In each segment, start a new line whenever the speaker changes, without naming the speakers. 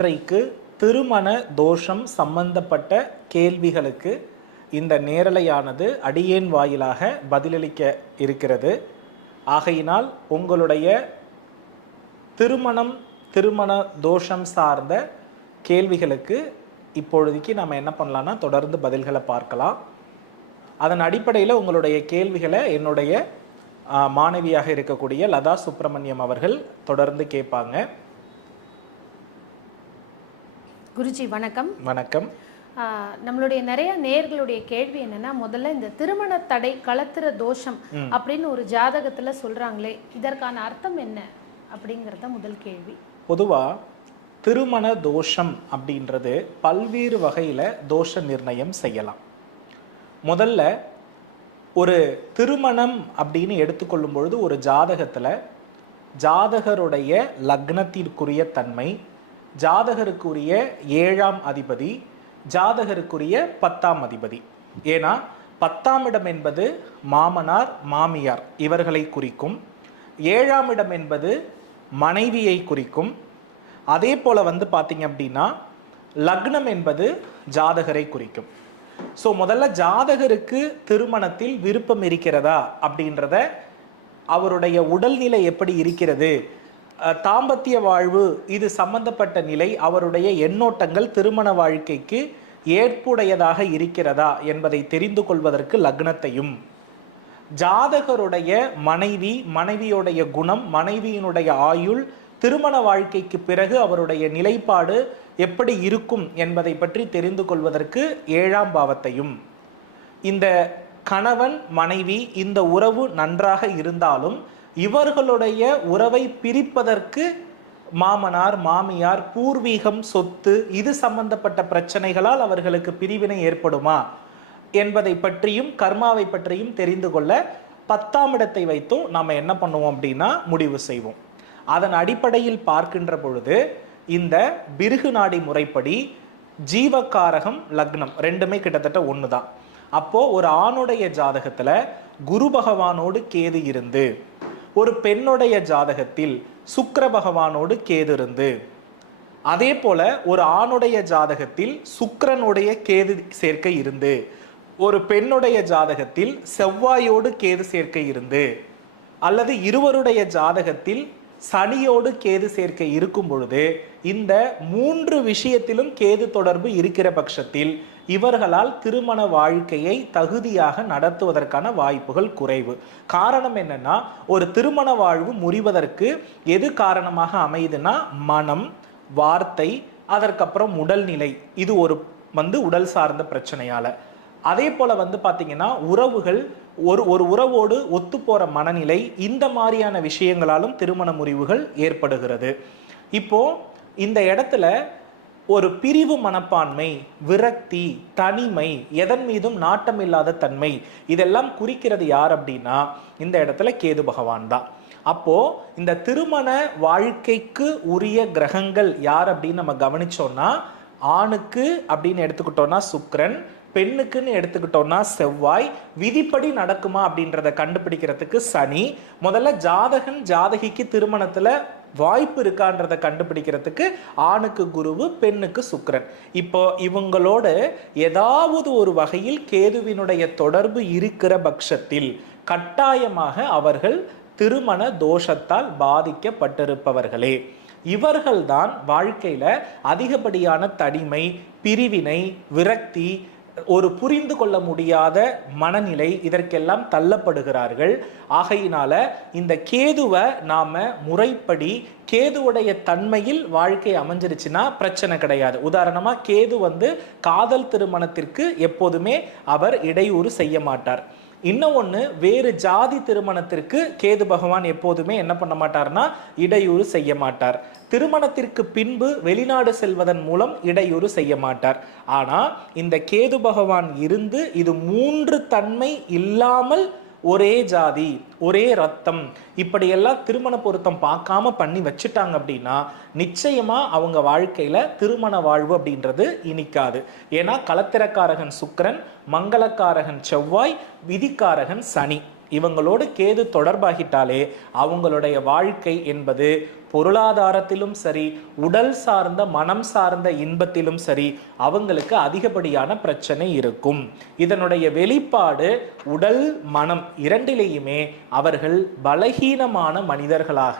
இன்றைக்கு திருமண தோஷம் சம்பந்தப்பட்ட கேள்விகளுக்கு இந்த நேரலையானது அடியேன் வாயிலாக பதிலளிக்க இருக்கிறது. ஆகையினால் உங்களுடைய திருமணம் திருமண தோஷம் சார்ந்த கேள்விகளுக்கு இப்பொழுதைக்கு நம்ம என்ன பண்ணலாம்னா தொடர்ந்து பதில்களை பார்க்கலாம். அதன் அடிப்படையில் உங்களுடைய கேள்விகளை என்னுடைய மாணவியாக இருக்கக்கூடிய லதா சுப்பிரமணியம் அவர்கள் தொடர்ந்து கேட்பாங்க.
குருஜி வணக்கம்.
வணக்கம்.
நம்மளுடைய நிறைய நேர்களுடைய கேள்வி என்னன்னா முதல்ல இந்த திருமண தடை களத்திர தோஷம் அப்படின்னு ஒரு ஜாதகத்துல சொல்றாங்களே இதற்கான அர்த்தம் என்ன அப்படிங்கறத முதல் கேள்வி.
பொதுவாக திருமண தோஷம் அப்படின்றது பல்வேறு வகையில் தோஷ நிர்ணயம் செய்யலாம். முதல்ல ஒரு திருமணம் அப்படின்னு எடுத்துக்கொள்ளும் பொழுது ஒரு ஜாதகத்தில் ஜாதகருடைய லக்னத்திற்குரிய தன்மை ஜாதகருக்குரிய ஏழாம் அதிபதி ஜாதகருக்குரிய பத்தாம் அதிபதி. ஏன்னா பத்தாம் இடம் என்பது மாமனார் மாமியார் இவர்களை குறிக்கும். ஏழாம் இடம் என்பது மனைவியை குறிக்கும். அதே போல் வந்து பார்த்தீங்க அப்படின்னா லக்னம் என்பது ஜாதகரை குறிக்கும். ஸோ முதல்ல ஜாதகருக்கு திருமணத்தில் விருப்பம் இருக்கிறதா அப்படின்றத அவருடைய உடல்நிலை எப்படி இருக்கிறது தாம்பத்திய வாழ்வு இது சம்பந்தப்பட்ட நிலை அவருடைய எண்ணோட்டங்கள் திருமண வாழ்க்கைக்கு ஏற்புடையதாக இருக்கிறதா என்பதை தெரிந்து கொள்வதற்கு லக்னத்தையும். ஜாதகருடைய மனைவி மனைவியுடைய குணம் மனைவியினுடைய ஆயுள் திருமண வாழ்க்கைக்கு பிறகு அவருடைய நிலைப்பாடு எப்படி இருக்கும் என்பதை பற்றி தெரிந்து கொள்வதற்கு ஏழாம் பாவத்தையும். இந்த கணவன் மனைவி இந்த உறவு நன்றாக இருந்தாலும் இவர்களுடைய உறவை பிரிப்பதற்கு மாமனார் மாமியார் பூர்வீகம் சொத்து இது சம்பந்தப்பட்ட பிரச்சனைகளால் அவர்களுக்கு பிரிவினை ஏற்படுமா என்பதை பற்றியும் கர்மாவை பற்றியும் தெரிந்து கொள்ள பத்தாம் இடத்தை வைத்தும் நாம் என்ன பண்ணுவோம் அப்படின்னா முடிவு செய்வோம். அதன் அடிப்படையில் பார்க்கின்ற பொழுது இந்த பிருகு நாடி முறைப்படி ஜீவகாரகம் லக்னம் ரெண்டுமே கிட்டத்தட்ட ஒன்று தான் அப்போ ஒரு ஆணுடைய ஜாதகத்துல குரு பகவானோடு கேது இருந்து ஒரு பெண்ணுடைய ஜாதகத்தில் சுக்கர பகவானோடு கேது இருந்து. அதே போல ஒரு ஆணுடைய ஜாதகத்தில் சுக்கரனுடைய கேது சேர்க்கை இருந்து. ஒரு பெண்ணுடைய ஜாதகத்தில் செவ்வாயோடு கேது சேர்க்கை இருந்து. அல்லது இருவருடைய ஜாதகத்தில் சனியோடு கேது சேர்க்கை இருக்கும் பொழுது இந்த மூன்று விஷயத்திலும் கேது தொடர்பு இருக்கிற பட்சத்தில் இவர்களால் திருமண வாழ்க்கையை தகுதியாக நடத்துவதற்கான வாய்ப்புகள் குறைவு. காரணம் என்னன்னா ஒரு திருமண வாழ்வு முறிவதற்கு எது காரணமாக அமையுதுன்னா மனம் வார்த்தை அதற்கப்புறம் உடல்நிலை. இது ஒரு வந்து உடல் சார்ந்த பிரச்சனையால. அதே போல வந்து பாத்தீங்கன்னா உறவுகள் ஒரு ஒரு உறவோடு ஒத்து போற மனநிலை இந்த மாதிரியான விஷயங்களாலும் திருமண முறிவுகள் ஏற்படுகிறது. இப்போ இந்த இடத்துல ஒரு பிரிவு மனப்பான்மை விரக்தி தனிமை எதன் மீதும் நாட்டம் இல்லாத தன்மை இதெல்லாம் குறிக்கிறது யார் அப்படின்னா இந்த இடத்துல கேது பகவான் தான். அப்போ இந்த திருமண வாழ்க்கைக்கு உரிய கிரகங்கள் யார் அப்படின்னு நம்ம கவனிச்சோம்னா ஆணுக்கு அப்படின்னு எடுத்துக்கிட்டோம்னா சுக்ரன் பெண்ணுக்குன்னு எடுத்துக்கிட்டோம்னா செவ்வாய் விதிப்படி நடக்குமா அப்படின்றத கண்டுபிடிக்கிறதுக்கு சனி. முதல்ல ஜாதகன் ஜாதகிக்கு திருமணத்துல வாய்ப்பு இருக்கான்றதை கண்டுபிடிக்கிறதுக்கு ஆணுக்கு குருவு பெண்ணுக்கு சுக்கரன். இப்போ இவங்களோட ஏதாவது ஒரு வகையில் கேதுவினுடைய தொடர்பு இருக்கிற பட்சத்தில் கட்டாயமாக அவர்கள் திருமண தோஷத்தால் பாதிக்கப்பட்டிருப்பவர்களே. இவர்கள்தான் வாழ்க்கையில அதிகப்படியான தனிமை பிரிவினை விரக்தி ஒரு புரிந்து கொள்ள முடியாத மனநிலை இதற்கெல்லாம் தள்ளப்படுகிறார்கள். ஆகையினால இந்த கேதுவை நாம முறைப்படி கேதுவுடைய தன்மையில் வாழ்க்கை அமைஞ்சிருச்சுன்னா பிரச்சனை கிடையாது. உதாரணமா கேது வந்து காதல் திருமணத்திற்கு எப்போதுமே அவர் இடையூறு செய்ய மாட்டார். இன்னும் ஒன்று வேறு ஜாதி திருமணத்திற்கு கேது பகவான் எப்போதுமே என்ன பண்ண மாட்டார்னா இடையூறு செய்ய மாட்டார். திருமணத்திற்கு பின்பு வெளிநாடு செல்வதன் மூலம் இடையூறு செய்ய மாட்டார். ஆனால் இந்த கேது பகவான் இருந்து இது மூன்று தன்மை இல்லாமல் ஒரே ஜாதி ஒரே ரத்தம் இப்படியெல்லாம் திருமண பொருத்தம் பார்க்காம பண்ணி வச்சுட்டாங்க அப்படின்னா நிச்சயமா அவங்க வாழ்க்கையில திருமண வாழ்வு அப்படின்றது இனிக்காது. ஏன்னா களத்திரக்காரகன் சுக்கரன் மங்களக்காரகன் செவ்வாய் விதிக்காரகன் சனி. இவங்களோடு கேது தொடர்பாகிட்டாலே அவங்களுடைய வாழ்க்கை என்பது பொருளாதாரத்திலும் சரி உடல் சார்ந்த மனம் சார்ந்த இன்பத்திலும் சரி அவங்களுக்கு அதிகப்படியான பிரச்சனை இருக்கும். இதனுடைய வெளிப்பாடு உடல் மனம் இரண்டிலேயுமே அவர்கள் பலகீனமான மனிதர்களாக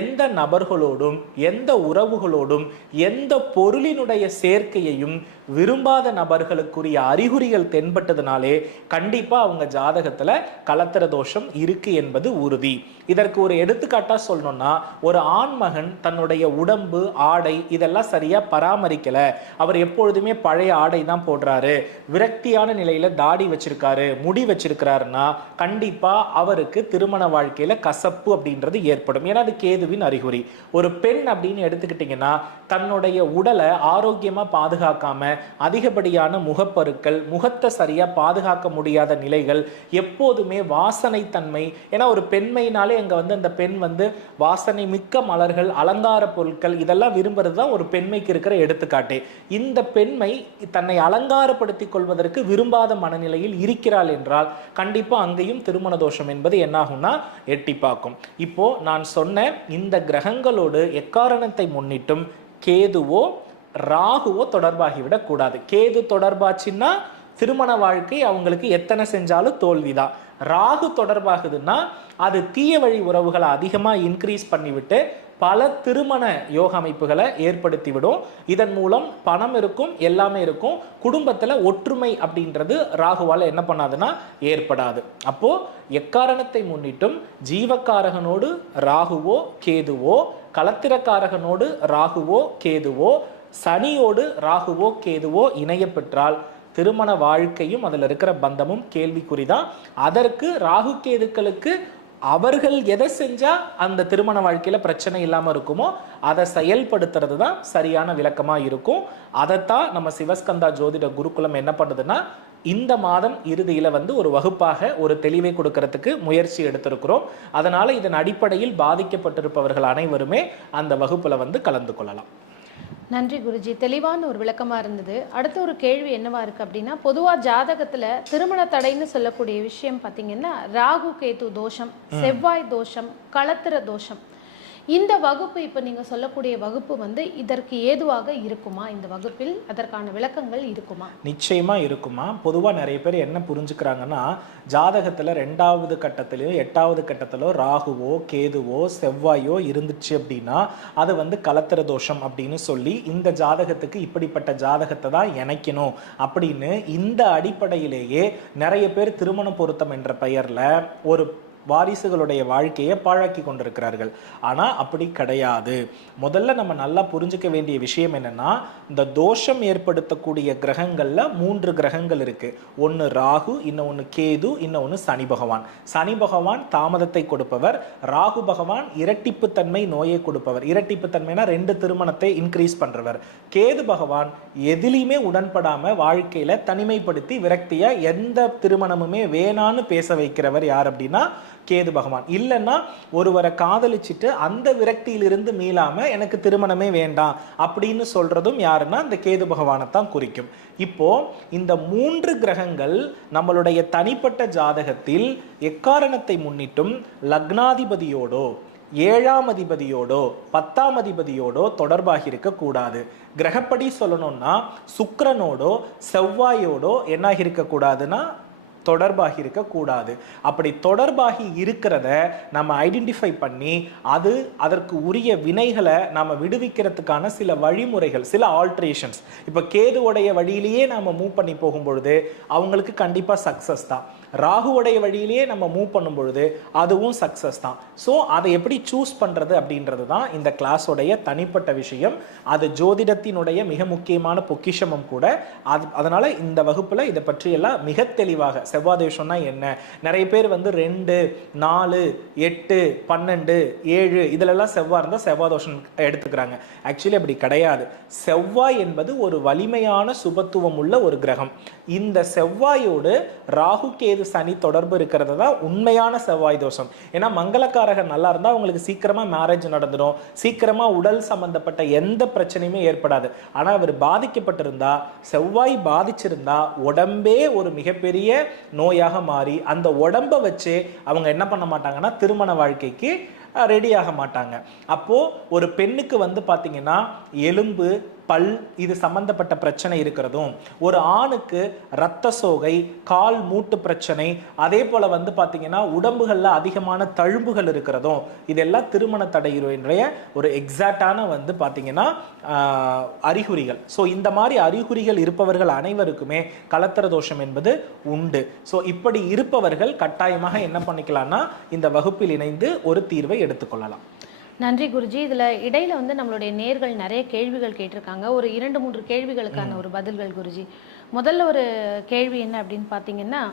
எந்த நபர்களோடும் எந்த உறவுகளோடும் எந்த பொருளினுடைய சேர்க்கையையும் விரும்பாத நபர்களுக்குரிய அறிகுறிகள் தென்பட்டதுனாலே கண்டிப்பா அவங்க ஜாதகத்துல கலத்திர தோஷம் இருக்கு என்பது உறுதி. இதற்கு ஒரு எடுத்துக்காட்டா சொல்லணும்னா ஒரு ஆண்மகன் தன்னுடைய உடம்பு ஆடை இதெல்லாம் சரியா பராமரிக்கல. அவர் எப்பொழுதுமே பழைய ஆடை தான் போடுறாரு. விரக்தியான நிலையில தாடி வச்சிருக்காரு முடி வச்சிருக்கிறாருன்னா கண்டிப்பா அவருக்கு திருமண வாழ்க்கையில கசப்பு அப்படின்றது ஏற்படும். ஏன்னா அது கேதுவின் அறிகுறி. ஒரு பெண் அப்படின்னு எடுத்துக்கிட்டிங்கன்னா தன்னுடைய உடலை ஆரோக்கியமா பாதுகாக்காம அதிகப்படியான முகப்பருக்கள் முகத்தை சரியா பாதுகாக்க முடியாத நிலைகள் எப்போதுமே வாசனை தன்மை ஏன்னா ஒரு பெண்மைனாலே அங்க வந்து அந்த பெண் வந்து வாசனை மிக்க மலர்கள் அலங்கார பொருட்கள் இதெல்லாம் விரும்புறது தான் ஒரு பெண்மைக்கு இருக்கிற எடுத்துக்காட்டு. இந்த பெண்மை தன்னை அலங்காரப்படுத்திக் கொள்வதற்கு விரும்பாத மனநிலையில் இருக்கிறாள் என்றால் கண்டிப்பா அங்கேயும் திருமண தோஷம் என்பது என்னாகும்னா எட்டி பார்க்கும். இப்போ நான் சொன்ன இந்த கிரகங்களோடு எக்காரணத்தை முன்னிட்டும் கேதுவோ ராகுவோ தொடர்பாகிவிடக் கூடாது. கேது தொடர்பாச்சுன்னா திருமண வாழ்க்கை அவங்களுக்கு எத்தனை செஞ்சாலும் தோல்விதான். ராகு தொடர்பாகுதுன்னா அது தீய வழி உறவுகளை அதிகமாக இன்க்ரீஸ் பண்ணிவிட்டு பல திருமண யோக அமைப்புகளை ஏற்படுத்திவிடும். இதன் மூலம் பணம் இருக்கும் எல்லாமே இருக்கும். குடும்பத்தில் ஒற்றுமை அப்படின்றது ராகுவால் என்ன பண்ணாதுன்னா ஏற்படாது. அப்போது எக்காரணத்தை முன்னிட்டும் ஜீவக்காரகனோடு ராகுவோ கேதுவோ களத்திரக்காரகனோடு ராகுவோ கேதுவோ சனியோடு ராகுவோ கேதுவோ இணைய பெற்றால் திருமண வாழ்க்கையும் அதில் இருக்கிற பந்தமும் கேள்விக்குறி தான் அதற்கு ராகு கேதுக்களுக்கு அவர்கள் எதை செஞ்சால் அந்த திருமண வாழ்க்கையில் பிரச்சனை இல்லாமல் இருக்குமோ அதை செயல்படுத்துறது தான் சரியான விளக்கமாக இருக்கும். அதைத்தான் நம்ம சிவஸ்கந்தா ஜோதிட குருகுலம் என்ன பண்ணுதுன்னா இந்த மாதம் இறுதியில் வந்து ஒரு வகுப்பாக ஒரு தெளிவை கொடுக்கறதுக்கு முயற்சி எடுத்திருக்கிறோம். அதனால் இதன் அடிப்படையில் பாதிக்கப்பட்டிருப்பவர்கள் அனைவருமே அந்த வகுப்பில் வந்து கலந்து கொள்ளலாம்.
நன்றி குருஜி. தெளிவான ஒரு விளக்கமா இருந்தது. அடுத்த ஒரு கேள்வி என்னவா இருக்கு அப்படின்னா பொதுவா ஜாதகத்துல திருமண தடைன்னு சொல்லக்கூடிய விஷயம் பாத்தீங்கன்னா ராகு கேது தோஷம் செவ்வாய் தோஷம் களத்திர தோஷம். இந்த வகுப்பு இப்போ நீங்கள் சொல்லக்கூடிய வகுப்பு வந்து இதற்கு ஏதுவாக இருக்குமா? இந்த வகுப்பில் அதற்கான விளக்கங்கள் இருக்குமா?
நிச்சயமாக இருக்குமா? பொதுவாக நிறைய பேர் என்ன புரிஞ்சுக்கிறாங்கன்னா ஜாதகத்தில் ரெண்டாவது கட்டத்திலையும் எட்டாவது கட்டத்திலோ ராகுவோ கேதுவோ செவ்வாயோ இருந்துச்சு அப்படின்னா அது வந்து கலத்திர தோஷம் அப்படின்னு சொல்லி இந்த ஜாதகத்துக்கு இப்படிப்பட்ட ஜாதகத்தை தான் இணைக்கணும் அப்படின்னு இந்த அடிப்படையிலேயே நிறைய பேர் திருமண பொருத்தம் என்ற பெயரில் ஒரு வாரிசுகளுடைய வாழ்க்கையை பாழாக்கி கொண்டிருக்கிறார்கள். ஆனால் அப்படி கிடையாது. முதல்ல நம்ம நல்லா புரிஞ்சுக்க வேண்டிய விஷயம் என்னென்னா இந்த தோஷம் ஏற்படுத்தக்கூடிய கிரகங்களில் மூன்று கிரகங்கள் இருக்குது ஒன்று ராகு இன்னொன்று கேது இன்னொன்று சனி பகவான். சனி பகவான் தாமதத்தை கொடுப்பவர். ராகு பகவான் இரட்டிப்பு தன்மை நோயை கொடுப்பவர். இரட்டிப்பு தன்மைனா ரெண்டு திருமணத்தை இன்க்ரீஸ் பண்ணுறவர் கேது பகவான் எதிலையுமே உடன்படாமல் வாழ்க்கையில் தனிமைப்படுத்தி விரக்தியாக எந்த திருமணமுமே வேணான்னு பேச வைக்கிறவர் யார் அப்படின்னா கேது பகவான். இல்லைன்னா ஒருவரை காதலிச்சிட்டு அந்த விரக்தியிலிருந்து மீளாம எனக்கு திருமணமே வேண்டாம் அப்படின்னு சொல்றதும் யாருன்னா இந்த கேது பகவானை தான் குறிக்கும். இப்போ இந்த மூன்று கிரகங்கள் நம்மளுடைய தனிப்பட்ட ஜாதகத்தில் எக்காரணத்தை முன்னிட்டும்? லக்னாதிபதியோடோ ஏழாம் அதிபதியோடோ பத்தாம் அதிபதியோடோ தொடர்பாகி இருக்கக்கூடாது. கிரகப்படி சொல்லணும்னா சுக்கரனோடோ செவ்வாயோடோ என்ன இருக்கக்கூடாதுன்னா தொடர்பாகி இருக்கக்கூடாது. அப்படி தொடர்பாகி இருக்கிறத நம்ம ஐடென்டிஃபை பண்ணி அது அதற்கு உரிய வினைகளை நாம் விடுவிக்கிறதுக்கான சில வழிமுறைகள் சில ஆல்ட்ரேஷன்ஸ் இப்போ கேதுவுடைய வழியிலேயே நாம் மூவ் பண்ணி போகும் பொழுது அவங்களுக்கு கண்டிப்பாக சக்ஸஸ் தான். ராகுவுடைய வழியிலேயே நம்ம மூவ் பண்ணும் பொழுது அதுவும் சக்ஸஸ் தான். ஸோ அதை எப்படி சூஸ் பண்ணுறது அப்படின்றது தான் இந்த கிளாஸோடைய தனிப்பட்ட விஷயம். அது ஜோதிடத்தினுடைய மிக முக்கியமான பொக்கிஷமும் கூட. அது அதனால் இந்த வகுப்பில் இதை பற்றியெல்லாம் மிக தெளிவாக செவ்வாதேஷம்னா என்ன? நிறைய பேர் வந்து ரெண்டு நாலு எட்டு பன்னெண்டு ஏழு இதிலெல்லாம் செவ்வாய் இருந்தால் செவ்வாதோஷம் எடுத்துக்கிறாங்க. ஆக்சுவலி அப்படி கிடையாது. செவ்வாய் என்பது ஒரு வலிமையான சுபத்துவம் உள்ள ஒரு கிரகம். இந்த செவ்வாயோடு ராகு கேது சனி தொடர்பு இருக்கிறது தான் உண்மையான செவ்வாய் தோஷம். ஏன்னா மங்களக்காரகர் நல்லா இருந்தால் அவங்களுக்கு சீக்கிரமாக மேரேஜ் நடந்துடும். சீக்கிரமாக உடல் சம்பந்தப்பட்ட எந்த பிரச்சனையுமே ஏற்படாது. ஆனால் அவர் பாதிக்கப்பட்டிருந்தா செவ்வாய் பாதிச்சிருந்தா உடம்பே ஒரு மிகப்பெரிய நோயாக மாறி அந்த உடம்பை வச்சு அவங்க என்ன பண்ண மாட்டாங்கன்னா திருமண வாழ்க்கைக்கு ரெடி ஆக மாட்டாங்க. அப்போது ஒரு பெண்ணுக்கு வந்து பார்த்தீங்கன்னா எலும்பு பல் இது சம்பந்தப்பட்ட பிரச்சனை இருக்கிறதும். ஒரு ஆணுக்கு இரத்த சோகை கால் மூட்டு பிரச்சனை அதே போல வந்து பார்த்தீங்கன்னா உடம்புகளில் அதிகமான தழும்புகள் இருக்கிறதும். இதெல்லாம் திருமண தடையினுடைய ஒரு எக்ஸாக்டான வந்து பார்த்தீங்கன்னா அறிகுறிகள். ஸோ இந்த மாதிரி அறிகுறிகள் இருப்பவர்கள் அனைவருக்குமே கலத்திர தோஷம் என்பது உண்டு. ஸோ இப்படி இருப்பவர்கள் கட்டாயமாக என்ன பண்ணிக்கலாம்னா இந்த வகுப்பில் இணைந்து ஒரு தீர்வை எடுத்துக்கொள்ளலாம்.
நன்றி குருஜி. இதுல இடையில வந்து நம்மளுடைய நேர்கள் நிறைய கேள்விகள் கேட்டிருக்காங்க. ஒரு இரண்டு மூன்று கேள்விகளுக்கான ஒரு பதில்கள் குருஜி. முதல்ல ஒரு கேள்வி என்ன அப்படின்னு பார்த்தீங்கன்னா.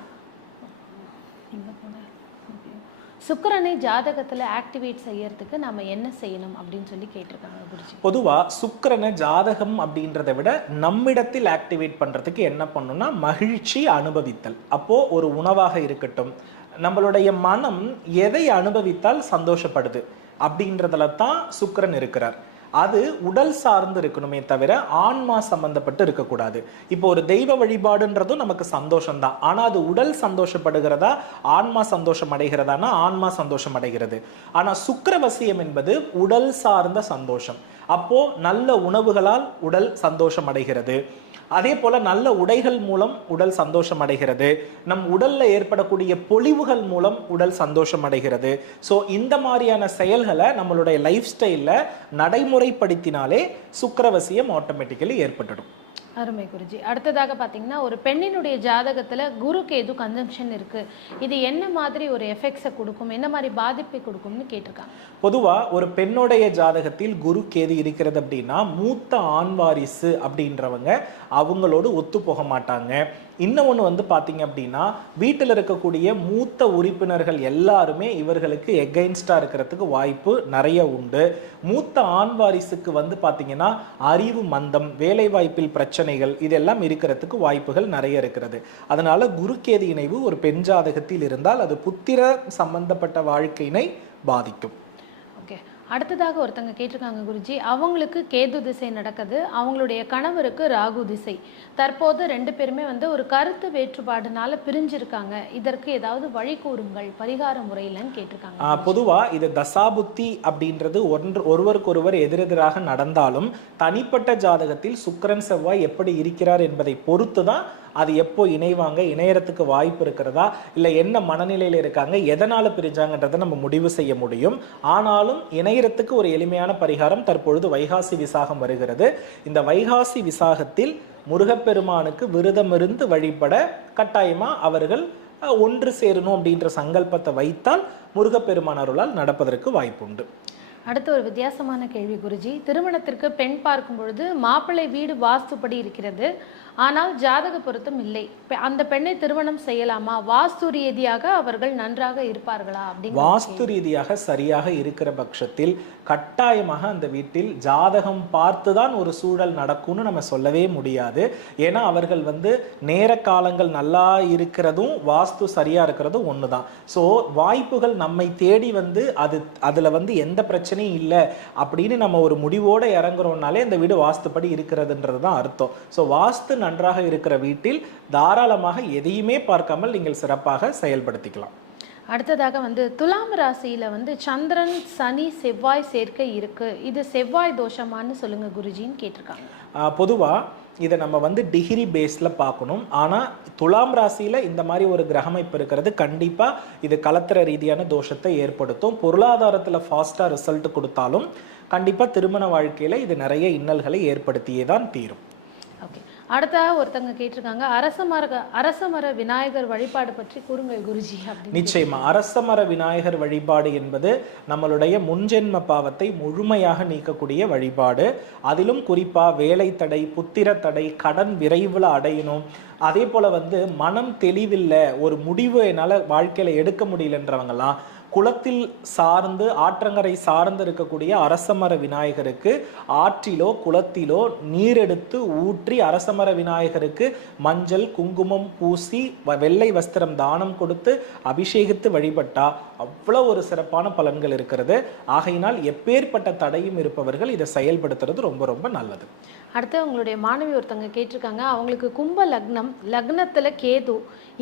சுக்கிரனை ஜாதகத்துல ஆக்டிவேட் செய்யறதுக்கு நாம என்ன செய்யணும் அப்படின்னு சொல்லி கேட்டிருக்காங்க குருஜி.
பொதுவா சுக்கிரனை ஜாதகம் அப்படின்றத விட நம்மிடத்தில் ஆக்டிவேட் பண்றதுக்கு என்ன பண்ணணும்னா மகிழ்ச்சி அனுபவித்தல். அப்போ ஒரு உணவாக இருக்கட்டும். நம்மளுடைய மனம் எதை அனுபவித்தால் சந்தோஷப்படுது? அப்படின்றதுல தான் சுக்கரன் இருக்கிறார். அது உடல் சார்ந்து இருக்கணுமே தவிர ஆன்மா சம்பந்தப்பட்டு இருக்கக்கூடாது. இப்போ ஒரு தெய்வ வழிபாடுன்றதும் நமக்கு சந்தோஷம் தான் அது உடல் சந்தோஷப்படுகிறதா ஆன்மா சந்தோஷம் அடைகிறதானா ஆன்மா சந்தோஷம் அடைகிறது. ஆனால் சுக்கிரவசியம் என்பது உடல் சார்ந்த சந்தோஷம். அப்போ நல்ல உணவுகளால் உடல் சந்தோஷம் அடைகிறது அதே போல நல்ல உடைகள் மூலம் உடல் சந்தோஷம் அடைகிறது நம் உடல்ல ஏற்படக்கூடிய பொழிவுகள் மூலம் உடல் சந்தோஷம் அடைகிறது ஸோ இந்த மாதிரியான செயல்களை நம்மளுடைய லைஃப் ஸ்டைல்ல நடைமுறைப்படுத்தினாலே சுக்கிரவசியம் ஆட்டோமேட்டிக்கலி ஏற்பட்டுடும்.
அருமை குருஜி. அடுத்ததாக பார்த்தீங்கன்னா ஒரு பெண்ணினுடைய ஜாதகத்தில் குரு கேது கன்ஜங்ஷன் இருக்கு. இது என்ன மாதிரி ஒரு எஃபெக்ட்ஸை கொடுக்கும்? என்ன மாதிரி பாதிப்பை கொடுக்கும்னு கேட்டிருக்காங்க.
பொதுவாக ஒரு பெண்ணுடைய ஜாதகத்தில் குரு கேது இருக்கிறது அப்படின்னா மூத்த ஆண் வாரிசு அப்படின்றவங்க அவங்களோடு ஒத்து போக மாட்டாங்க இன்னொன்று வந்து பார்த்தீங்க அப்படின்னா வீட்டில் இருக்கக்கூடிய மூத்த உறுப்பினர்கள் எல்லாருமே இவர்களுக்கு எகைன்ஸ்டாக இருக்கிறதுக்கு வாய்ப்பு நிறைய உண்டு. மூத்த ஆண் வாரிசுக்கு வந்து பார்த்தீங்கன்னா அறிவு மந்தம் வேலைவாய்ப்பில் பிரச்சனைகள் இதெல்லாம் இருக்கிறதுக்கு வாய்ப்புகள் நிறைய இருக்கிறது. அதனால குருக்கேது இணைவு ஒரு பெண் ஜாதகத்தில் இருந்தால் அது புத்திர சம்பந்தப்பட்ட வாழ்க்கையினை பாதிக்கும்.
அடுத்ததாக ஒருத்தங்க கேட்டிருக்காங்க குருஜி. அவங்களுக்கு கேது திசை நடக்குது. அவங்களுடைய கணவருக்கு ராகு திசை. தற்போது ரெண்டு பேருமே வந்து ஒரு கருத்து வேற்றுப்பாடுனால பிரிஞ்சிருக்காங்க. இதற்கு ஏதாவது வழி கூறுங்கள் பரிகார முறையிலன்னு கேட்டிருக்காங்க
ஆஹ் பொதுவா இது தசாபுத்தி அப்படின்றது ஒன்று ஒருவருக்கொருவர் எதிரெதிராக நடந்தாலும் தனிப்பட்ட ஜாதகத்தில் சுக்கிரன் செவ்வாய் எப்படி இருக்கிறார் என்பதை பொறுத்து தான் அது எப்போ இணைவாங்க இணையறதுக்கு வாய்ப்பு இருக்கிறதா இல்லை என்ன மனநிலையில் இருக்காங்க எதனால் பிரிஞ்சாங்கன்றதை நம்ம முடிவு செய்ய முடியும். ஆனாலும் இணையறதுக்கு ஒரு எளிமையான பரிகாரம் தற்பொழுது வைகாசி விசாகம் வருகிறது. இந்த வைகாசி விசாகத்தில் முருகப்பெருமானுக்கு விரதமிருந்து வழிபட கட்டாயமாக அவர்கள் ஒன்று சேரணும் அப்படின்ற சங்கல்பத்தை வைத்தால் முருகப்பெருமான் அருளால் நடப்பதற்கு வாய்ப்புண்டு.
அடுத்த ஒரு வித்தியாசமான கேள்வி குருஜி. திருமணத்திற்கு பெண் பார்க்கும் பொழுது மாப்பிள்ளை வீடு வாஸ்துப்படி இருக்கிறது. ஆனால் ஜாதக பொருத்தம் இல்லை. அந்த பெண்ணை திருமணம் செய்யலாமா? வாஸ்து ரீதியாக அவர்கள் நன்றாக இருப்பார்களா? அப்படின்னு
வாஸ்து ரீதியாக சரியாக இருக்கிற பட்சத்தில் கட்டாயமாக அந்த வீட்டில் ஜாதகம் பார்த்துதான் ஒரு சூழல் நடக்கும்னு நம்ம சொல்லவே முடியாது. ஏன்னா அவர்கள் வந்து நேர காலங்கள் நல்லா இருக்கிறதும் வாஸ்து சரியா இருக்கிறதும் ஒன்று தான் ஸோ வாய்ப்புகள் நம்மை தேடி வந்து அது அதில் வந்து எந்த பிரச்சனையும் இல்லை அப்படின்னு நம்ம ஒரு முடிவோடு இறங்குறோம்னாலே அந்த வீடு வாஸ்துப்படி இருக்கிறதுன்றது தான் அர்த்தம். ஸோ வாஸ்து நன்றாக இருக்கிற வீட்டில் தாராளமாக எதையுமே பார்க்காமல் நீங்கள் சிறப்பாக செயல்படுத்திக்கலாம்.
அடுத்ததாக வந்து துலாம் ராசியில வந்து சந்திரன் சனி செவ்வாய் சேர்க்கை இருக்கு. இது செவ்வாய் தோஷமான்னு சொல்லுங்க குருஜின்னு கேட்டிருக்காங்க.
பொதுவாக இதை நம்ம வந்து டிகிரி பேஸில் பார்க்கணும். ஆனால் துலாம் ராசியில் இந்த மாதிரி ஒரு கிரகமைப்பு இருக்கிறது கண்டிப்பாக இது கலத்திர ரீதியான தோஷத்தை ஏற்படுத்தும். பொருளாதாரத்தில் ஃபாஸ்ட்டாக ரிசல்ட் கொடுத்தாலும் கண்டிப்பாக திருமண வாழ்க்கையில் இது நிறைய இன்னல்களை ஏற்படுத்தியே தான் தீரும்.
அடுத்ததாக ஒருத்தங்க கேட்டிருக்காங்க அரச மர அரச மர விநாயகர் வழிபாடு பற்றி கூறுங்கள் குருஜி
நிச்சயமா. அரசமர விநாயகர் வழிபாடு என்பது நம்மளுடைய முன்ஜென்ம பாவத்தை முழுமையாக நீக்கக்கூடிய வழிபாடு. அதிலும் குறிப்பா வேலை தடை புத்திர தடை கடன் விரைவில் அடையணும். அதே போல வந்து மனம் தெளிவில்லை ஒரு முடிவு என்னால் வாழ்க்கையில எடுக்க முடியலன்றவங்கலாம் குளத்தில் சார்ந்து ஆற்றங்கரை சார்ந்து இருக்கக்கூடிய அரசமர விநாயகருக்கு ஆற்றிலோ குளத்திலோ நீர் எடுத்து ஊற்றி அரசமர விநாயகருக்கு மஞ்சள் குங்குமம் பூசி வ- வெள்ளை வஸ்திரம் தானம் கொடுத்து அபிஷேகித்து வழிபட்டா அவ்வளோ ஒரு சிறப்பான பலன்கள் இருக்கிறது. ஆகையினால் எப்பேற்பட்ட தடையும் இருப்பவர்கள் இதை செயல்படுத்துறது ரொம்ப ரொம்ப நல்லது.
அடுத்து உங்களுடைய மாணவி ஒருத்தங்க கேட்டிருக்காங்க. அவங்களுக்கு கும்ப லக்னம் லக்னத்தில் கேது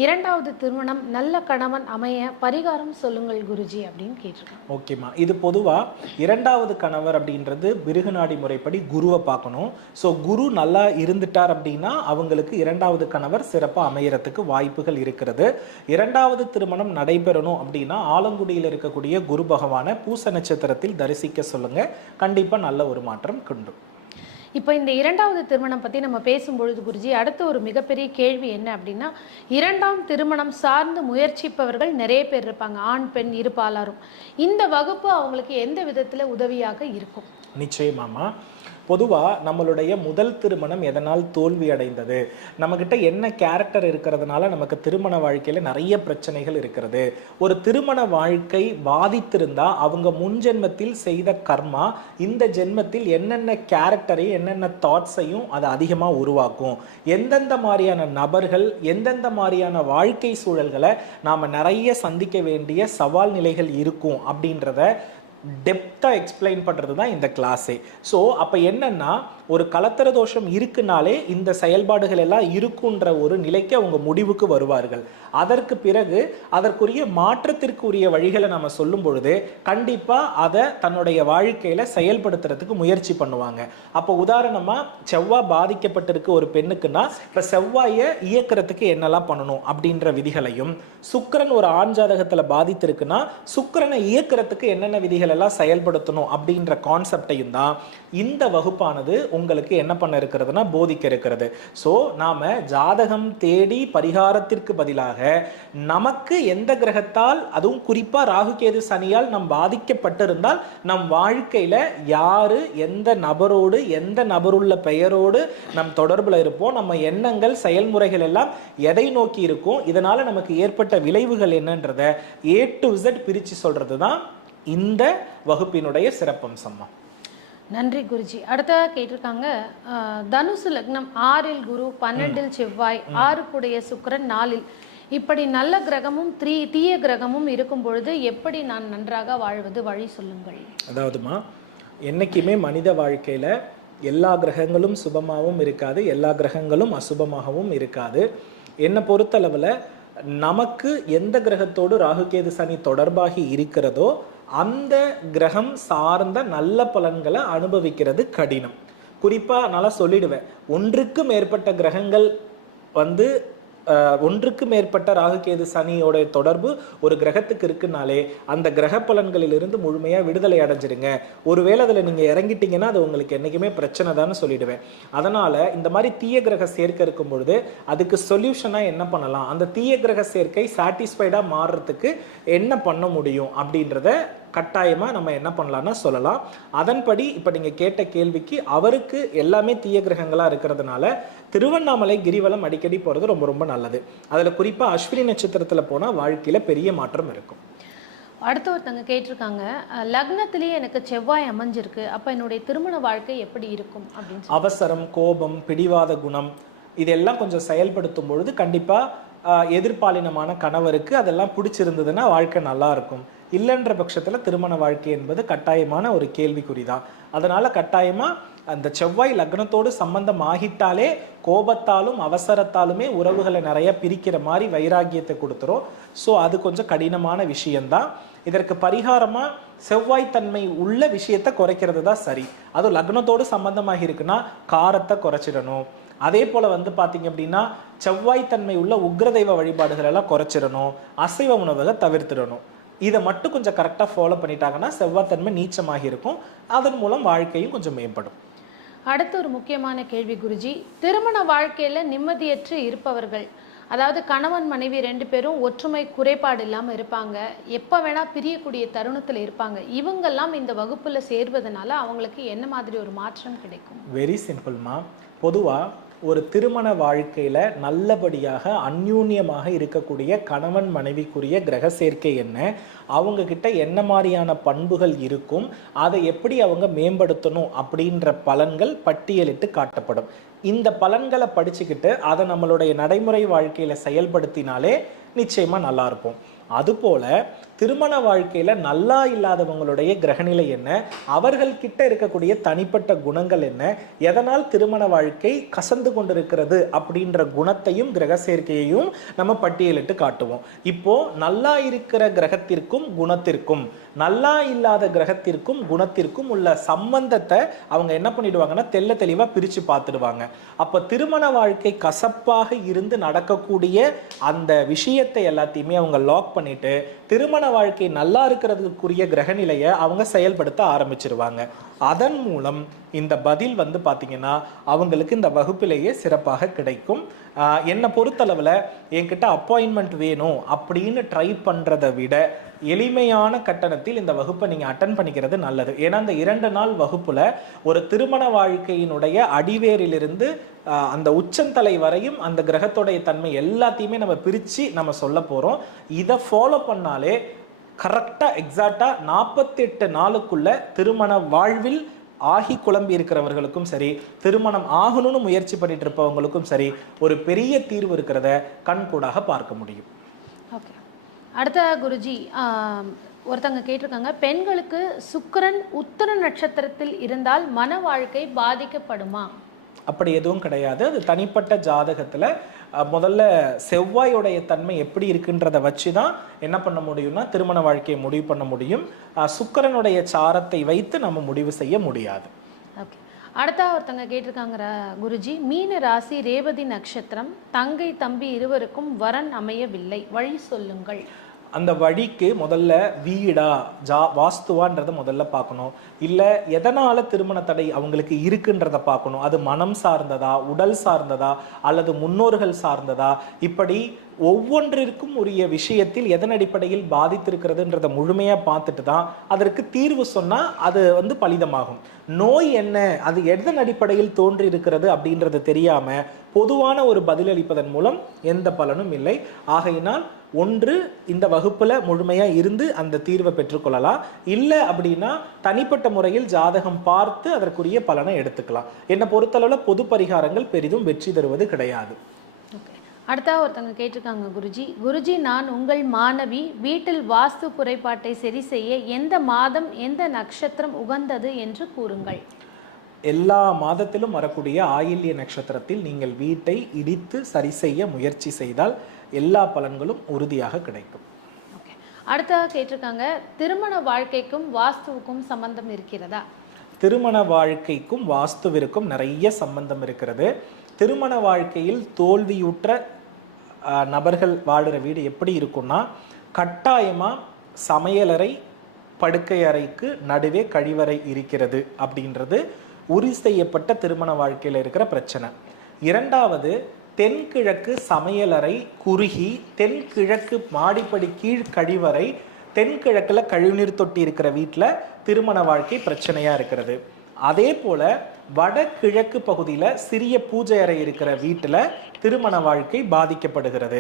இரண்டாவது திருமணம் நல்ல கணவன் அமைய பரிகாரம் சொல்லுங்கள் குருஜி அப்படின்னு கேட்டிருக்காங்க.
ஓகேம்மா இது பொதுவாக இரண்டாவது கணவர் அப்படின்றது பிருகுநாடி முறைப்படி குருவை பார்க்கணும். ஸோ குரு நல்லா இருந்துட்டார் அப்படின்னா அவங்களுக்கு இரண்டாவது கணவர் சிறப்பாக அமையறதுக்கு வாய்ப்புகள் இருக்கிறது. இரண்டாவது திருமணம் நடைபெறணும் அப்படின்னா ஆலங்குடியில் இருக்கக்கூடிய குரு பகவானை பூச நட்சத்திரத்தில் தரிசிக்க சொல்லுங்கள் கண்டிப்பாக நல்ல ஒரு மாற்றம் கொண்டு.
இப்போ இந்த இரண்டாவது திருமணம் பற்றி நம்ம பேசும்பொழுது குருஜி அடுத்த ஒரு மிகப்பெரிய கேள்வி என்ன அப்படின்னா இரண்டாம் திருமணம் சார்ந்து முயற்சிப்பவர்கள் நிறைய பேர் இருப்பாங்க ஆண் பெண் இருபாலாரும் இந்த வகுப்பு அவங்களுக்கு எந்த விதத்தில் உதவியாக இருக்கும்?
நிச்சயமாமா பொதுவாக நம்மளுடைய முதல் திருமணம் எதனால் தோல்வி அடைந்தது? நம்மக்கிட்ட என்ன கேரக்டர் இருக்கிறதுனால நமக்கு திருமண வாழ்க்கையில் நிறைய பிரச்சனைகள் இருக்கிறது. ஒரு திருமண வாழ்க்கை பாதித்திருந்தால் அவங்க முன் ஜென்மத்தில் செய்த கர்மா இந்த ஜென்மத்தில் என்னென்ன கேரக்டரையும் என்னென்ன தாட்ஸையும் அது அதிகமாக உருவாக்கும். எந்தெந்த மாதிரியான நபர்கள் எந்தெந்த மாதிரியான வாழ்க்கை சூழல்களை நாம் நிறைய சந்திக்க வேண்டிய சவால் நிலைகள் இருக்கும் அப்படின்றத டெப்த்தாக எக்ஸ்பிளைன் பண்ணுறது தான் இந்த கிளாஸே ஸோ அப்போ என்னென்னா ஒரு கலத்தர தோஷம் இருக்குனாலே இந்த செயல்பாடுகள் எல்லாம் இருக்குன்ற ஒரு நிலைக்கு அவங்க முடிவுக்கு வருவார்கள். அதற்கு பிறகு அதற்குரிய மாற்றத்திற்குரிய வழிகளை நம்ம சொல்லும் பொழுது கண்டிப்பாக அதை தன்னுடைய வாழ்க்கையில் செயல்படுத்துறதுக்கு முயற்சி பண்ணுவாங்க. அப்போ உதாரணமாக செவ்வாய் பாதிக்கப்பட்டிருக்கு ஒரு பெண்ணுக்குன்னா இப்போ செவ்வாயை இயக்கிறதுக்கு என்னெல்லாம் பண்ணணும் அப்படின்ற விதிகளையும் சுக்கரன் ஒரு ஆண் ஜாதகத்தில் பாதித்திருக்குன்னா சுக்கரனை இயக்கிறதுக்கு என்னென்ன விதிகள் எல்லாம் செயல்படுத்தணும் அப்படின்ற கான்செப்டையும் தான் இந்த வகுப்பானது உங்களுக்கு என்ன பண்ண இருக்கிறதுனா போதிக்க இருக்கிறது. ஸோ நாம ஜாதகம் தேடி பரிகாரத்திற்கு பதிலாக நமக்கு எந்த கிரகத்தால் அதுவும் குறிப்பாக ராகு கேது சனியால் நம் பாதிக்கப்பட்டிருந்தால் நம் வாழ்க்கையில் யாரு எந்த நபரோடு எந்த நபருள்ள பெயரோடு நம் தொடர்பில் இருப்போம் நம்ம எண்ணங்கள் செயல்முறைகள் எல்லாம் எதை நோக்கி இருக்கும் இதனால் நமக்கு ஏற்பட்ட விளைவுகள் என்னன்றத ஏ டு Z பிரிச்சு சொல்கிறது தான் இந்த வகுப்பினுடைய சிறப்பம்சம்மா
நன்றி குருஜி. அடுத்ததாக கேட்டிருக்காங்க தனுசு லக்னம் ஆறில் குரு பன்னெண்டில் செவ்வாய் ஆறுக்குடைய சுக்கிரன் நாலில் இப்படி நல்ல கிரகமும் த்ரீ தீய கிரகமும் இருக்கும் பொழுது எப்படி நான் நன்றாக வாழ்வது? வழி சொல்லுங்கள்.
அதாவதுமா என்னைக்குமே மனித வாழ்க்கையில எல்லா கிரகங்களும் சுபமாகவும் இருக்காது எல்லா கிரகங்களும் அசுபமாகவும் இருக்காது. என்னை பொறுத்தளவுல நமக்கு எந்த கிரகத்தோடு ராகுகேது சனி தொடர்பாகி இருக்கிறதோ அந்த கிரகம் சார்ந்த நல்ல பலன்களை அனுபவிக்கிறது கடினம். குறிப்பாக நல்லா சொல்லிடுவேன். ஒன்றுக்கு மேற்பட்ட கிரகங்கள் வந்து ஒன்றுக்கு மேற்பட்ட ராகுகேது சனியோட தொடர்பு ஒரு கிரகத்துக்கு இருக்குனாலே அந்த கிரக பலன்களிலிருந்து முழுமையாக விடுதலை அடைஞ்சிருங்க. ஒருவேளை அதில் நீங்கள் இறங்கிட்டீங்கன்னா அது உங்களுக்கு என்றைக்குமே பிரச்சனை தான் சொல்லிடுவேன். அதனால் இந்த மாதிரி தீய கிரக சேர்க்கை இருக்கும் பொழுது அதுக்கு சொல்யூஷனாக என்ன பண்ணலாம்? அந்த தீய கிரக சேர்க்கை சாட்டிஸ்ஃபைடாக மாறுறதுக்கு என்ன பண்ண முடியும் அப்படின்றத கட்டாயமா நம்ம என்ன பண்ணலாம்னா சொல்லலாம். அதன்படி இப்ப நீங்க கேட்ட கேள்விக்கு அவருக்கு எல்லாமே தீய கிரகங்களா இருக்கிறதுனால திருவண்ணாமலை கிரிவலம் அடிக்கடி போறது ரொம்ப ரொம்ப நல்லது. அதுல குறிப்பா அஸ்வினி நட்சத்திரத்துல போனா வாழ்க்கையில பெரிய மாற்றம் இருக்கும்.
அடுத்த ஒருத்தங்க கேட்டிருக்காங்க லக்னத்திலேயே எனக்கு செவ்வாய் அமைஞ்சிருக்கு. அப்ப என்னுடைய திருமண வாழ்க்கை எப்படி இருக்கும் அப்படின்னு
அவசரம் கோபம் பிடிவாத குணம் இதெல்லாம் கொஞ்சம் செயல்படுத்தும் பொழுது கண்டிப்பா ஆஹ், எதிர்பாலினமான கணவருக்கு அதெல்லாம் பிடிச்சிருந்ததுன்னா வாழ்க்கை நல்லா இருக்கும். இல்லைன்ற பட்சத்தில் திருமண வாழ்க்கை என்பது கட்டாயமான ஒரு கேள்விக்குறி தான் அதனால் கட்டாயமாக அந்த செவ்வாய் லக்னத்தோடு சம்பந்தம் ஆகிட்டாலே கோபத்தாலும் அவசரத்தாலுமே உறவுகளை நிறைய பிரிக்கிற மாதிரி வைராக்கியத்தை கொடுத்துரும். ஸோ அது கொஞ்சம் கடினமான விஷயம்தான். இதற்கு பரிகாரமாக செவ்வாய்த்தன்மை உள்ள விஷயத்தை குறைக்கிறது தான் சரி. அதுவும் லக்னத்தோடு சம்பந்தமாக இருக்குன்னா காரத்தை குறைச்சிடணும். அதே போல் வந்து பார்த்தீங்க அப்படின்னா செவ்வாய்த்தன்மை உள்ள உக்ரதெய்வ வழிபாடுகள் எல்லாம் குறைச்சிடணும். அசைவ உணவுகளை தவிர்த்திடணும். இதை மட்டும் கொஞ்சம் கரெக்டாக ஃபாலோ பண்ணிட்டாங்கன்னா செவ்வாய்த்தன்மை நீச்சமாகி இருக்கும். அதன் மூலம் வாழ்க்கையும் கொஞ்சம் மேம்படும்.
அடுத்து ஒரு முக்கியமான கேள்வி குருஜி. திருமண வாழ்க்கையில நிம்மதியற்று இருப்பவர்கள் அதாவது கணவன் மனைவி ரெண்டு பேரும் ஒற்றுமை குறைபாடு இல்லாம இருப்பாங்க. எப்ப வேணா பிரியக்கூடிய தருணத்துல இருப்பாங்க. இவங்கெல்லாம் இந்த வகுப்புல சேர்வதனால அவங்களுக்கு என்ன மாதிரி ஒரு மாற்றம் கிடைக்கும்?
வெரி சிம்பிள்மா பொதுவாக ஒரு திருமண வாழ்க்கையில் நல்லபடியாக அந்யூன்யமாக இருக்கக்கூடிய கணவன் மனைவிக்குரிய கிரக சேர்க்கை என்ன? அவங்க கிட்ட என்ன மாதிரியான பண்புகள் இருக்கும்? அதை எப்படி அவங்க மேம்படுத்தணும்? அப்படின்ற பலன்கள் பட்டியலிட்டு காட்டப்படும். இந்த பலன்களை படிச்சுக்கிட்டு அதை நம்மளுடைய நடைமுறை வாழ்க்கையில் செயல்படுத்தினாலே நிச்சயமாக நல்லா இருப்போம். அதுபோல திருமண வாழ்க்கையில நல்லா இல்லாதவங்களுடைய கிரகநிலை என்ன? அவர்கள் கிட்ட இருக்கக்கூடிய தனிப்பட்ட குணங்கள் என்ன? எதனால் திருமண வாழ்க்கை கசந்து கொண்டிருக்கிறது அப்படின்ற குணத்தையும் கிரக சேர்க்கையையும் நம்ம பட்டியலிட்டு காட்டுவோம். இப்போ நல்லா இருக்கிற கிரகத்திற்கும் குணத்திற்கும் நல்லா இல்லாத கிரகத்திற்கும் குணத்திற்கும் உள்ள சம்பந்தத்தை அவங்க என்ன பண்ணிடுவாங்கன்னா தெள்ள தெளிவா பிரிச்சு பார்த்துடுவாங்க. அப்ப திருமண வாழ்க்கை கசப்பாக இருந்து நடக்கக்கூடிய அந்த விஷயத்தை எல்லாத்தையுமே அவங்க லாக் பண்ணி பண்ணிட்டு திருமண வாழ்க்கை நல்லா இருக்கிறதுக்குரிய கிரகநிலையை அவங்க செயல்படுத்த ஆரம்பிச்சிருவாங்க. அதன் மூலம் இந்த பதில் வந்து பார்த்திங்கன்னா அவங்களுக்கு இந்த வகுப்பிலேயே சிறப்பாக கிடைக்கும். என்னை பொறுத்தளவில் என்கிட்ட அப்பாயின்மெண்ட் வேணும் அப்படின்னு ட்ரை பண்ணுறதை விட எளிமையான கட்டணத்தில் இந்த வகுப்பை நீங்கள் அட்டன் பண்ணிக்கிறது நல்லது. ஏன்னா இந்த இரண்டு நாள் வகுப்பில் ஒரு திருமண வாழ்க்கையினுடைய அடிவேரிலிருந்து அந்த உச்சந்தலை வரையும் அந்த கிரகத்தோடைய தன்மை எல்லாத்தையுமே நம்ம பிரித்து நம்ம சொல்ல போகிறோம் இதை ஃபாலோ பண்ணாலே கரெக்டாக எக்ஸாக்டாக நாற்பத்தெட்டு நாளுக்குள்ள திருமண வாழ்வில் ஆகி குழம்பி இருக்கிறவர்களுக்கும் சரி திருமணம் ஆகணும்னு முயற்சி பண்ணிட்டு இருப்பவங்களுக்கும் சரி ஒரு பெரிய தீர்வு இருக்கிறத கண்கூடாக பார்க்க முடியும்.
ஓகே. அடுத்த குருஜி ஒருத்தங்க கேட்டிருக்காங்க பெண்களுக்கு சுக்கிரன் உத்தர நட்சத்திரத்தில் இருந்தால் மன வாழ்க்கை பாதிக்கப்படுமா?
அப்படி எதுவும் கிடையாது. அது தனிப்பட்ட ஜாதகத்தில் முதல்ல செவ்வாயோடைய தன்மை எப்படி இருக்குன்றத வச்சு தான் என்ன பண்ண முடியும்னா திருமண வாழ்க்கையை முடிவு பண்ண முடியும். சுக்கரனுடைய சுக்கிரனுடைய சாரத்தை வைத்து நம்ம முடிவு செய்ய முடியாது.
ஓகே. அடுத்த ஒருத்தங்க கேட்டிருக்காங்க குருஜி மீன ராசி ரேவதி நட்சத்திரம் தங்கை தம்பி இருவருக்கும் வரன் அமையவில்லை. வழி சொல்லுங்கள்.
அந்த வழிக்கு முதல்ல வீடா ஜா வாஸ்துவான்றதை முதல்ல பார்க்கணும். இல்லை எதனால் திருமண தடை அவங்களுக்கு இருக்குன்றத பார்க்கணும். அது மனம் சார்ந்ததா உடல் சார்ந்ததா அல்லது முன்னோர்கள் சார்ந்ததா? இப்படி ஒவ்வொன்றிற்கும் உரிய விஷயத்தில் எதன் அடிப்படையில் பாதித்திருக்கிறதுன்றத முழுமையாக பார்த்துட்டு தான் அதற்கு தீர்வு சொன்னால் அது வந்து பலிதமாகும். நோய் என்ன அது எதன் அடிப்படையில் தோன்றி இருக்கிறது அப்படின்றது தெரியாமல் பொதுவான ஒரு பதிலளிப்பதன் மூலம் எந்த பலனும் இல்லை. ஆகையினால் ஒன்று இந்த வகுப்பில் முழுமையாக இருந்து அந்த தீர்வை பெற்றுக்கொள்ளலாம். இல்லை அப்படின்னா தனிப்பட்ட முறையில் ஜாதகம் பார்த்து அதற்குரிய பலனை எடுத்துக்கலாம். என்னை பொறுத்தளவில் பொது பரிகாரங்கள் பெரிதும் வெற்றி தருவது கிடையாது.
அடுத்த ஒருத்தங்க கேட்டிருக்காங்க குருஜி. குருஜி நான் உங்கள் மாணவி வீட்டில் வாஸ்து குறைபாட்டை சரி செய்ய எந்த மாதம் எந்த நட்சத்திரம் உகந்தது என்று கூறுங்கள்.
எல்லா மாதத்திலும் வரக்கூடிய ஆயில்ய நட்சத்திரத்தில் நீங்கள் வீட்டை இடித்து சரி செய்ய முயற்சி செய்தால் எல்லா பலன்களும் உறுதியாக கிடைக்கும்.
ஓகே. அடுத்த கேட்டிருக்காங்க திருமண வாழ்க்கைக்கும் வாஸ்துவுக்கும் சம்பந்தம் இருக்கிறதா?
திருமண வாழ்க்கைக்கும் வாஸ்துவிற்கும் நிறைய சம்பந்தம் இருக்கிறது. திருமண வாழ்க்கையில் தோல்வியுற்ற நபர்கள் வாழ்கிற வீடு எப்படி இருக்கும்னா கட்டாயமாக சமையலறை படுக்கை அறைக்கு நடுவே கழிவறை இருக்கிறது அப்படின்றது உறுதி செய்யப்பட்ட திருமண வாழ்க்கையில் இருக்கிற பிரச்சனை. இரண்டாவது தென்கிழக்கு சமையலறை குறுகி தென்கிழக்கு மாடிப்படி கீழ் கழிவறை தென்கிழக்கில் கழிவுநீர் தொட்டி இருக்கிற வீட்டில் திருமண வாழ்க்கை பிரச்சனையாக இருக்கிறது. அதே போல வடகிழக்கு பகுதியில் சிறிய பூஜை அறை இருக்கிற வீட்டில் திருமண வாழ்க்கை பாதிக்கப்படுகிறது.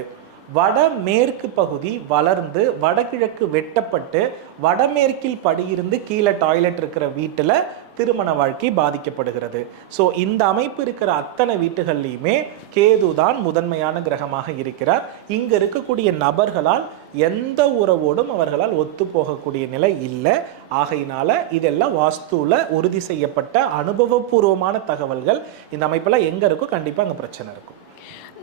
வடமேற்கு பகுதி வளர்ந்து வடகிழக்கு வெட்டப்பட்டு வடமேற்கில் படியிருந்து கீழே டாய்லெட் இருக்கிற வீட்டில் திருமண வாழ்க்கை பாதிக்கப்படுகிறது. ஸோ இந்த அமைப்பு இருக்கிற அத்தனை வீட்டுகள்லையுமே கேது தான் முதன்மையான கிரகமாக இருக்கிறார். இங்கே இருக்கக்கூடிய நபர்களால் எந்த உறவோடும் அவர்களால் ஒத்து போகக்கூடிய நிலை இல்லை. ஆகையினால இதெல்லாம் வாஸ்துவில் உறுதி செய்யப்பட்ட அனுபவபூர்வமான தகவல்கள். இந்த அமைப்பில் எங்கே இருக்கோ கண்டிப்பாக அங்கே பிரச்சனை இருக்கும்.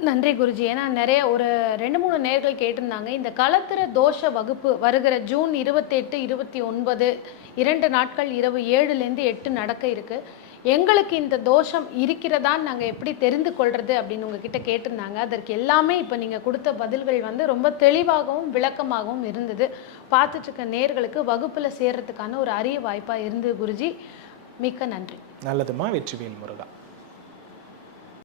நன்றி குருஜி. ஏன்னா நிறைய ஒரு ரெண்டு மூணு நேர்கள் கேட்டிருந்தாங்க. இந்த களத்திர தோஷ வகுப்பு வருகிற ஜூன் இருபத்தெட்டு இருபத்தி ஒன்பது இரண்டு நாட்கள் இரவு ஏழுலேருந்து எட்டு நடக்க இருக்கு. எங்களுக்கு இந்த தோஷம் இருக்கிறதான்னு நாங்கள் எப்படி தெரிந்து கொள்றது அப்படின்னு உங்ககிட்ட கேட்டிருந்தாங்க. அதற்கு எல்லாமே இப்போ நீங்கள் கொடுத்த பதில்கள் வந்து ரொம்ப தெளிவாகவும் விளக்கமாகவும் இருந்தது. பார்த்துட்ருக்க நேர்களுக்கு வகுப்பில் சேர்றதுக்கான ஒரு அரிய வாய்ப்பாக இருந்தது குருஜி. மிக்க நன்றி.
நல்லதுமா வெற்றிவேல் முருகா.